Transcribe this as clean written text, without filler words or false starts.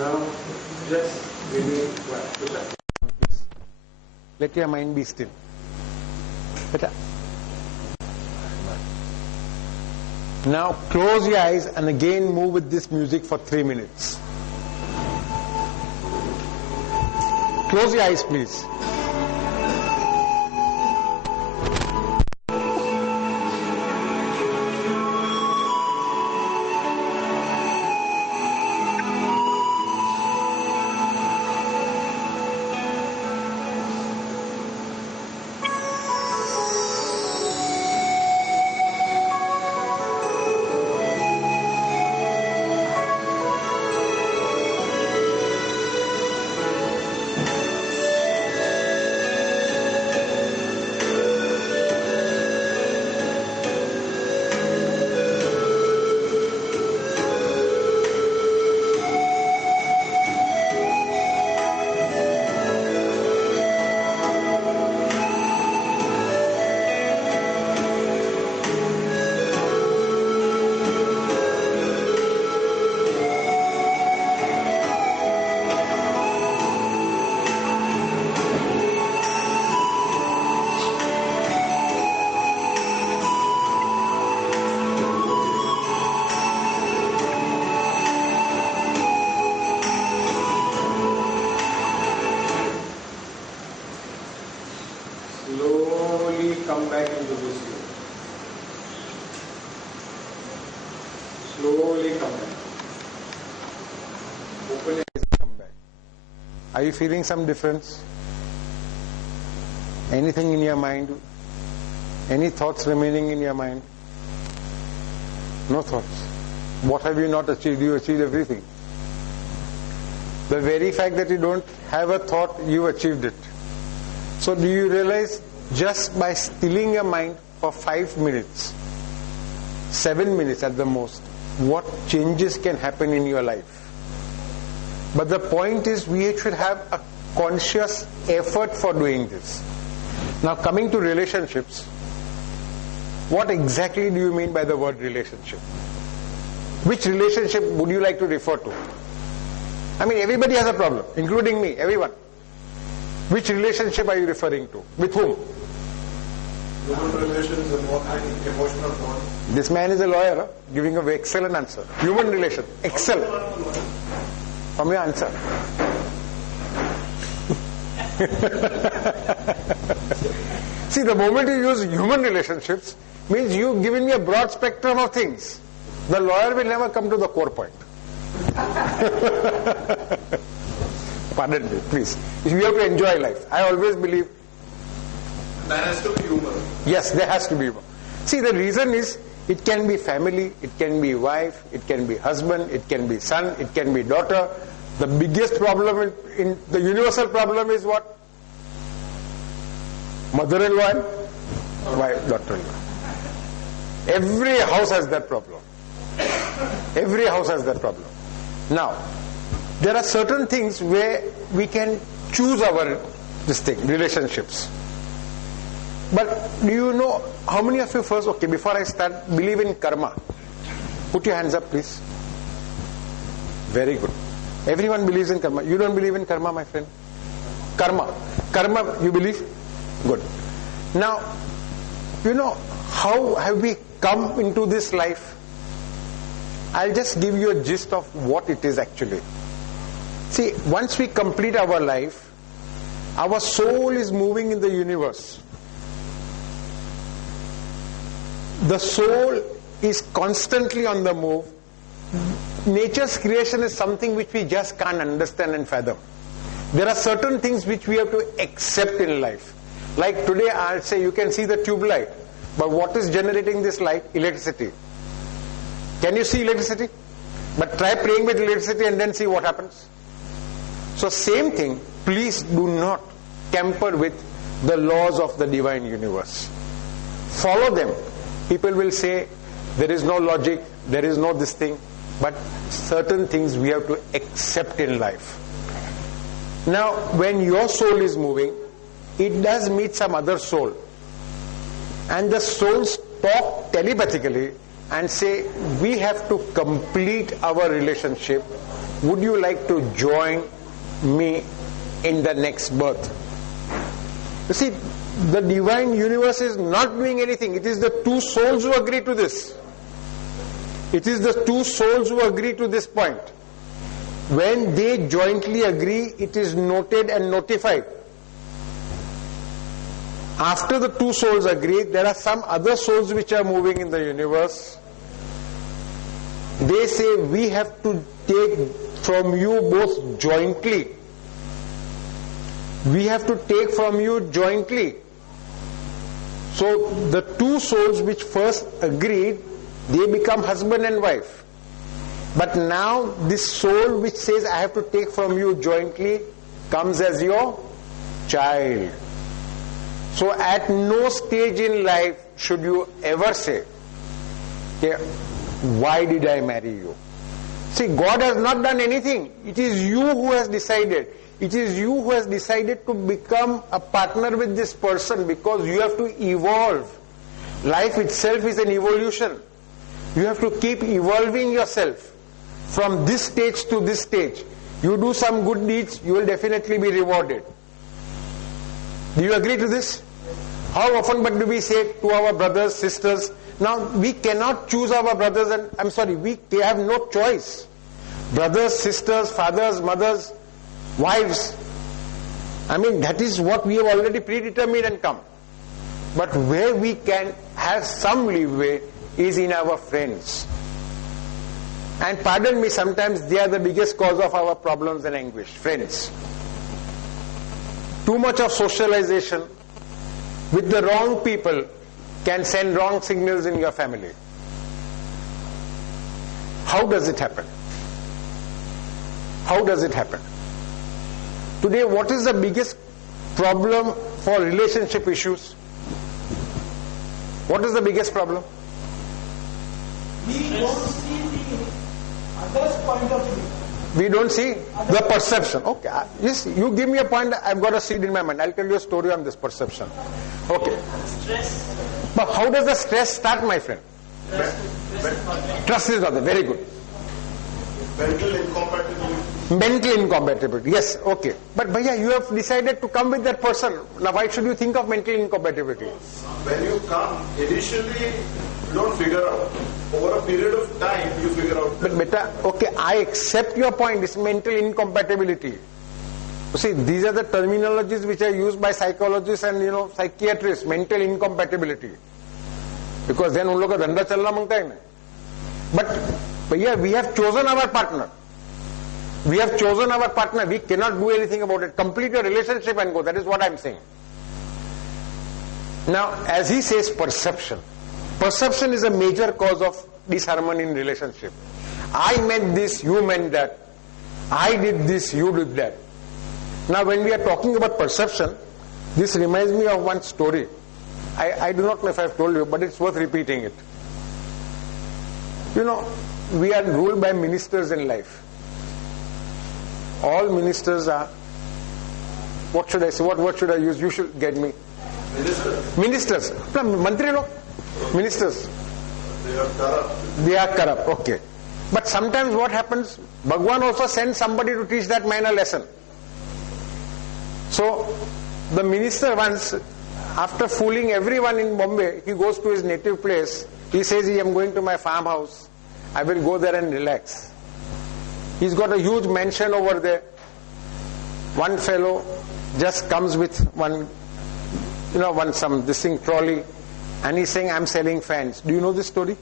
Now, just remain quiet. Let your mind be still. Better. Now close your eyes and again move with this music for 3 minutes. Close your eyes, please. Slowly come back into this room. Slowly come back. Open your eyes and come back. Are you feeling some difference? Anything in your mind? Any thoughts remaining in your mind? No thoughts. What have you not achieved? You achieved everything. The very fact that you don't have a thought, you achieved it. So do you realize, just by stilling your mind for 5 minutes, 7 minutes at the most, what changes can happen in your life? But the point is, we should have a conscious effort for doing this. Now coming to relationships, what exactly do you mean by the word relationship? Which relationship would you like to refer to? I mean, everybody has a problem, including me, everyone. Which relationship are you referring to? With whom? Human relations, emotional bond. This man is a lawyer, giving an excellent answer. Human relation, excel. From your answer. See, the moment you use human relationships, means you've given me a broad spectrum of things. The lawyer will never come to the core point. Pardon me, please. We have to enjoy life. I always believe There has to be humor. yes, there has to be. See, the reason is, it can be family, it can be wife, it can be husband, it can be son, it can be daughter. The biggest problem in the universal problem is what? Mother-in-law and wife, daughter-in-law. Every house has that problem. Every house has that problem. Now, there are certain things where we can choose our relationships. But do you know, how many of you first, okay, before I start, believe in karma? Put your hands up, please. Very good. Everyone believes in karma. You don't believe in karma, my friend? Karma. Karma, you believe? Good. Now, you know, how have we come into this life? I'll just give you a gist of what it is actually. See, once we complete our life, our soul is moving in the universe. The soul is constantly on the move. Nature's creation is something which we just can't understand and fathom. There are certain things which we have to accept in life. Like today, I'll say you can see the tube light, but what is generating this light? Electricity. Can you see electricity? But try playing with electricity and then see what happens. So same thing, please do not tamper with the laws of the divine universe. Follow them. People will say there is no logic, there is no this thing, but certain things we have to accept in life. Now, when your soul is moving, it does meet some other soul. And the souls talk telepathically and say, we have to complete our relationship would you like to join me in the next birth? You see, the divine universe is not doing anything. It is the two souls who agree to this. It is the two souls who agree to this point. When they jointly agree, it is noted and notified. After the two souls agree, there are some other souls which are moving in the universe. They say, we have to take from you both jointly. We have to take from you jointly. So the two souls which first agreed, they become husband and wife. But now this soul which says, I have to take from you jointly, comes as your child. So at no stage in life should you ever say, okay, why did I marry you? See, God has not done anything. It is you who has decided. It is you who has decided to become a partner with this person, because you have to evolve. Life itself is an evolution. You have to keep evolving yourself from this stage to this stage. You do some good deeds, you will definitely be rewarded. Do you agree to this? How often but do we say to our brothers, sisters, now we cannot choose our brothers, and we have no choice. Brothers, sisters, fathers, mothers, wives. That is what we have already predetermined and come. But where we can have some leeway is in our friends. And pardon me, sometimes they are the biggest cause of our problems and anguish. Friends. Too much of socialization with the wrong people can send wrong signals in your family. How does it happen? How does it happen? Today, what is the biggest problem for relationship issues? What is the biggest problem? We don't see the other's point of view. We don't see the perception. Okay, yes, you give me a point, I've got a seed in my mind. I'll tell you a story on this perception. Okay. Stress. But how does the stress start, my friend? Trust is not there. Very good. Mental incompatibility. Mental incompatibility. Yes, okay. But Bhaiya, you have decided to come with that person. Now why should you think of mental incompatibility? When you come, initially you don't figure out. Over a period of time, you figure out. But beta, okay, I accept your point. It's mental incompatibility. You see, these are the terminologies which are used by psychologists and psychiatrists. Mental incompatibility. Because then उन लोग का धंधा चलना मांगता है ना. But Bhaiya, we have chosen our partner. We have chosen our partner. We cannot do anything about it. Complete your relationship and go. That is what I'm saying. Now, as he says, perception. Perception is a major cause of disharmony in relationship. I meant this, you meant that. I did this, you did that. Now, when we are talking about perception, this reminds me of one story. I do not know if I've told you, but it's worth repeating it. We are ruled by ministers in life. All ministers are, what should I say, what should I use? You should get me. Ministers. Mantri log. Ministers. They are corrupt. They are corrupt, okay. But sometimes what happens, Bhagwan also sends somebody to teach that man a lesson. So, the minister once, after fooling everyone in Bombay, he goes to his native place. He says, I am going to my farmhouse. I will go there and relax. He's got a huge mansion over there. One fellow just comes with this thing trolley, and he's saying, I'm selling fans. Do you know this story?